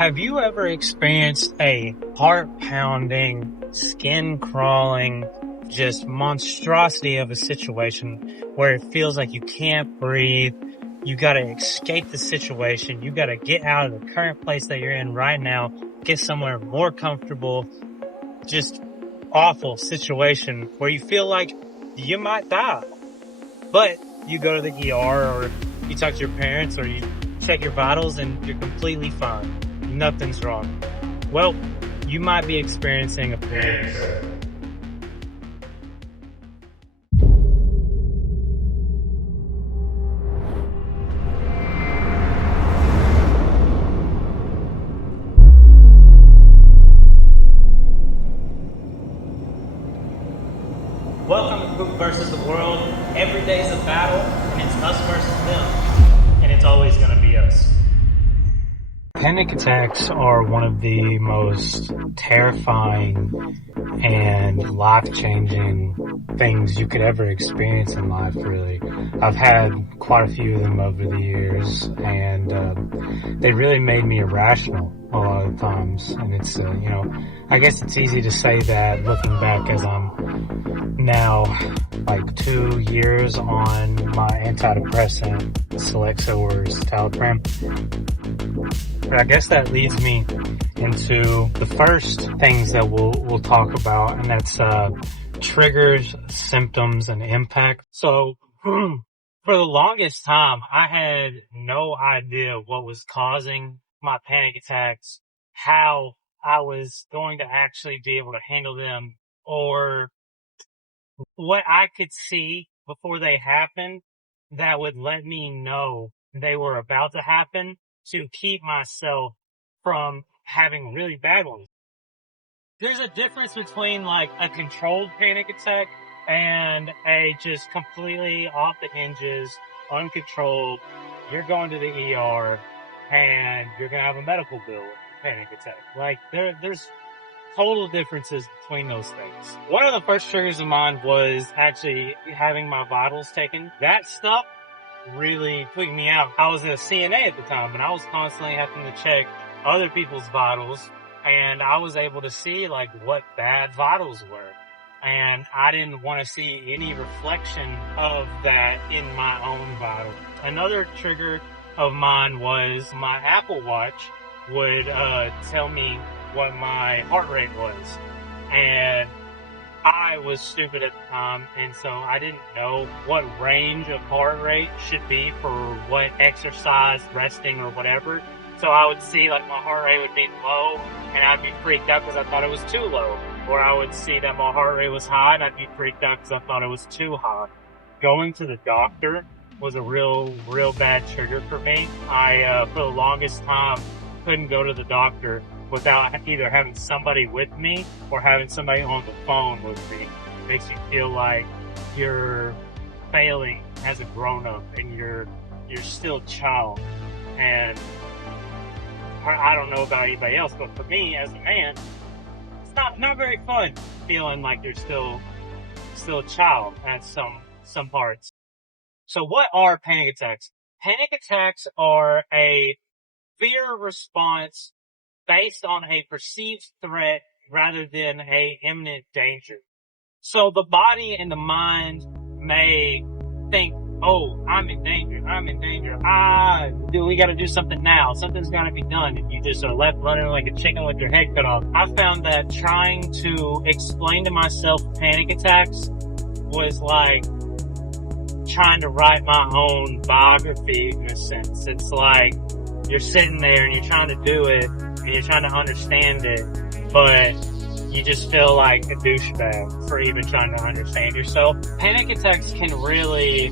Have you ever experienced a heart-pounding, skin-crawling, just monstrosity of a situation where it feels like you can't breathe, you gotta escape the situation, you gotta get out of the current place that you're in right now, get somewhere more comfortable, just awful situation where you feel like you might die, but you go to the ER or you talk to your parents or you check your vitals and you're completely fine. Nothing's wrong. Well, you might be experiencing a panic attack. Welcome to Poop versus the World. Every day's a battle, and it's us versus them, and it's always going to be us. Panic attacks are one of the most terrifying and life-changing things you could ever experience in life, really. I've had quite a few of them over the years, and they really made me irrational a lot of times. And it's, I guess it's easy to say that looking back as I'm now like 2 years on my antidepressant, Celexa or citalopram. But I guess that leads me into the first things that we'll talk about, and that's triggers, symptoms, and impact. So for the longest time, I had no idea what was causing my panic attacks, how I was going to actually be able to handle them, or what I could see before they happened that would let me know they were about to happen to keep myself from having really bad ones. There's a difference between like a controlled panic attack and a just completely off the hinges, uncontrolled, you're going to the ER and you're going to have a medical bill panic attack. Like there's total differences between those things. One of the first triggers of mine was actually having my vitals taken. That stuff really freaked me out. I was a CNA at the time, and I was constantly having to check other people's vitals, and I was able to see like what bad vitals were. And I didn't want to see any reflection of that in my own vital. Another trigger of mine was my Apple Watch would tell me what my heart rate was, and I was stupid at the time, and so I didn't know what range of heart rate should be for what exercise, resting, or whatever. So I would see like my heart rate would be low, and I'd be freaked out because I thought it was too low. Or I would see that my heart rate was high, and I'd be freaked out because I thought it was too high. Going to the doctor was a real bad trigger for me. I, for the longest time, couldn't go to the doctor without either having somebody with me or having somebody on the phone with me. It makes you feel like you're failing as a grown-up and you're still a child. And I don't know about anybody else, but for me as a man, it's not very fun feeling like you're still a child at some parts. So what are panic attacks? Panic attacks are a fear response based on a perceived threat rather than a imminent danger. So the body and the mind may think, oh, I'm in danger. We gotta do something now. Something's gotta be done. And you just are left running like a chicken with your head cut off. I found that trying to explain to myself panic attacks was like trying to write my own biography in a sense. It's like you're sitting there and you're trying to do it and you're trying to understand it, but you just feel like a douchebag for even trying to understand yourself. Panic attacks can really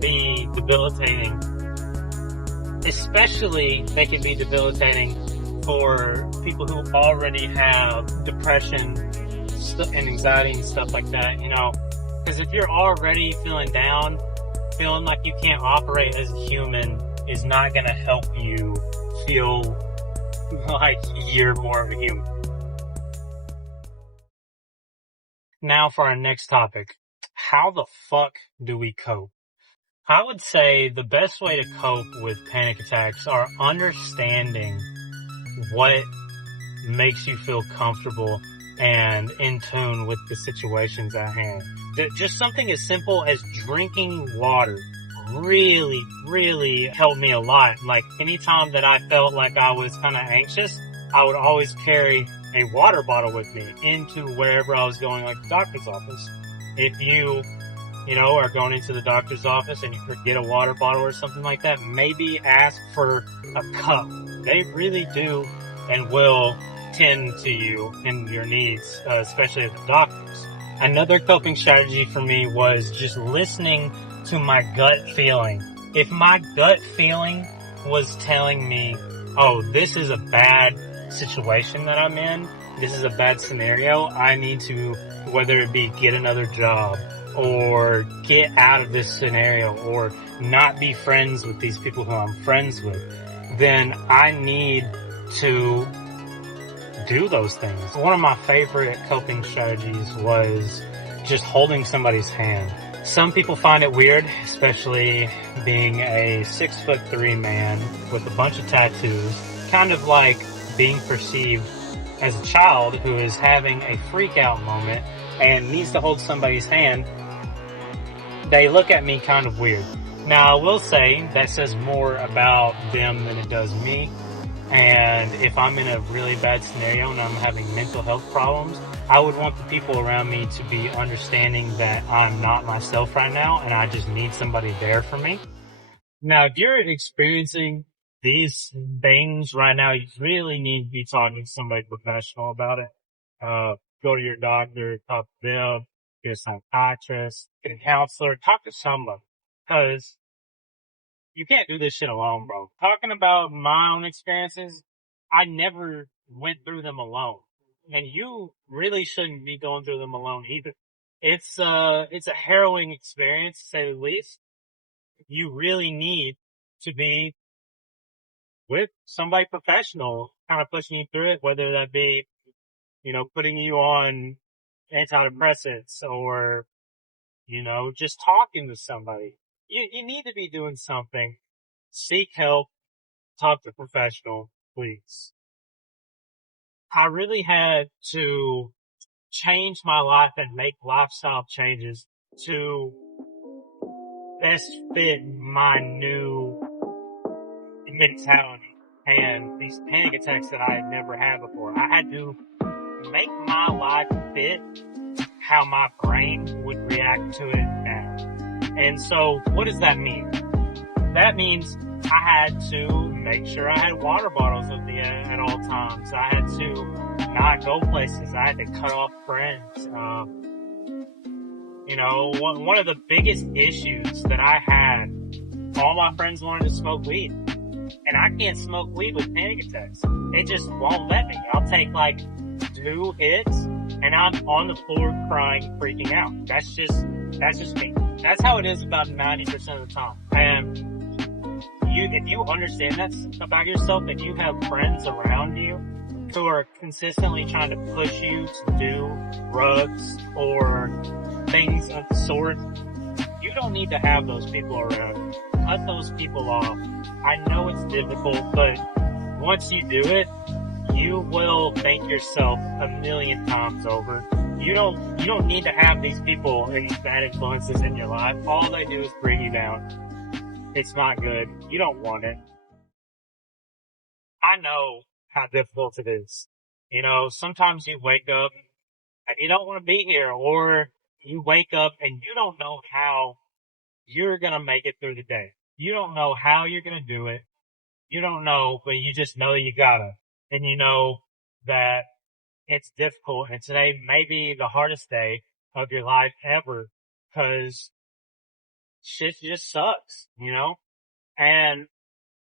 be debilitating. Especially, they can be debilitating for people who already have depression and anxiety and stuff like that, Because if you're already feeling down, feeling like you can't operate as a human is not going to help you feel like you're more of a human. Now for our next topic. How the fuck do we cope? I would say the best way to cope with panic attacks are understanding what makes you feel comfortable and in tune with the situations at hand. Just something as simple as drinking water really helped me a lot. Like anytime that I felt like I was kind of anxious, I would always carry a water bottle with me into wherever I was going, like the doctor's office. If you are going into the doctor's office and you forget a water bottle or something like that, maybe ask for a cup. They really do and will tend to you and your needs, especially at the doctors. Another coping strategy for me was just listening to my gut feeling. If my gut feeling was telling me, oh, this is a bad situation that I'm in, this is a bad scenario, I need to, whether it be get another job or get out of this scenario or not be friends with these people who I'm friends with, then I need to do those things. One of my favorite coping strategies was just holding somebody's hand. Some people find it weird, especially being a 6'3" man with a bunch of tattoos, kind of like being perceived as a child who is having a freak out moment and needs to hold somebody's hand. They look at me kind of weird. Now, I will say that says more about them than it does me. And if I'm in a really bad scenario and I'm having mental health problems, I would want the people around me to be understanding that I'm not myself right now and I just need somebody there for me. Now, if you're experiencing these things right now, you really need to be talking to somebody professional about it. Go to your doctor, talk to them, get a psychiatrist, get a counselor, talk to someone. Because you can't do this shit alone, bro. Talking about my own experiences, I never went through them alone. And you really shouldn't be going through them alone either. It's a harrowing experience, to say the least. You really need to be with somebody professional kind of pushing you through it, whether that be, putting you on antidepressants or, just talking to somebody. You need to be doing something. Seek help. Talk to a professional, please. I really had to change my life and make lifestyle changes to best fit my new mentality and these panic attacks that I had never had before. I had to make my life fit how my brain would react to it now. And so what does that mean? That means I had to make sure I had water bottles with me at all times. I had to not go places. I had to cut off friends. One of the biggest issues that I had, all my friends wanted to smoke weed. And I can't smoke weed with panic attacks. It just won't let me. I'll take like 2 hits and I'm on the floor crying, freaking out. That's just me. That's how it is about 90% of the time. And if you understand that about yourself and you have friends around you who are consistently trying to push you to do drugs or things of the sort, you don't need to have those people around. Cut those people off. I know it's difficult, but once you do it, you will thank yourself a million times over. You don't need to have these people and these bad influences in your life. All they do is bring you down. It's not good. You don't want it. I know how difficult it is. Sometimes you wake up and you don't want to be here, or you wake up and you don't know how you're going to make it through the day. You don't know how you're going to do it. You don't know, but you just know you gotta. And you know that it's difficult. And today may be the hardest day of your life ever because shit just sucks, And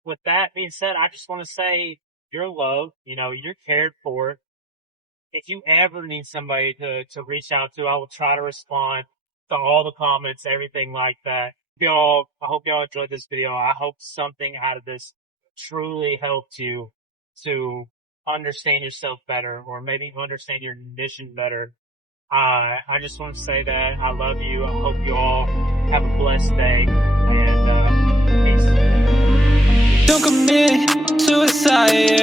with that being said, I just want to say you're loved, you're cared for. If you ever need somebody to reach out to, I will try to respond to all the comments, everything like that. I hope y'all enjoyed this video. I hope something out of this truly helped you to understand yourself better or maybe understand your condition better. I just want to say that I love you. I hope you all have a blessed day and peace. Don't commit suicide.